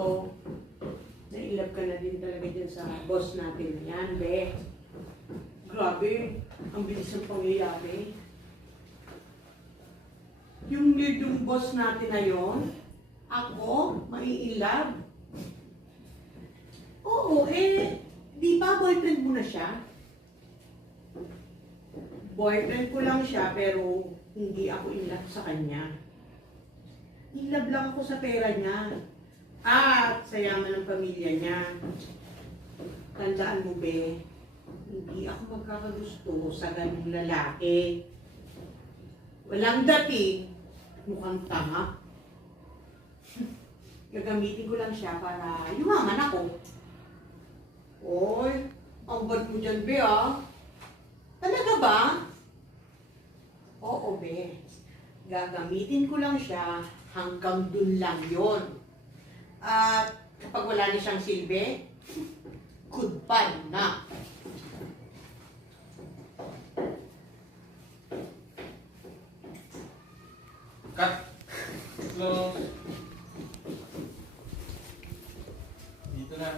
So, nailab ka na din talaga dyan sa boss natin. Yan, be. Grabe, ang bilis ng pangyayari. Yung lead yung boss natin na yun, ako, maiilab. Oo, di ba boyfriend mo na siya? Boyfriend ko lang siya, pero hindi ako in love sa kanya. In love lang ako sa pera niya. At sa yaman ng pamilya niya. Tandaan mo, be, hindi ako magkakagusto sa ganung lalaki. Walang dating, mukhang tanga. Gagamitin ko lang siya para yumaman ako. Oy, ang bad mo dyan, be, ah. Talaga ba? Oo, be. Gagamitin ko lang siya hanggang dun lang yon. At kapag wala na siyang silbi, goodbye na. Cut. Close. Dito na.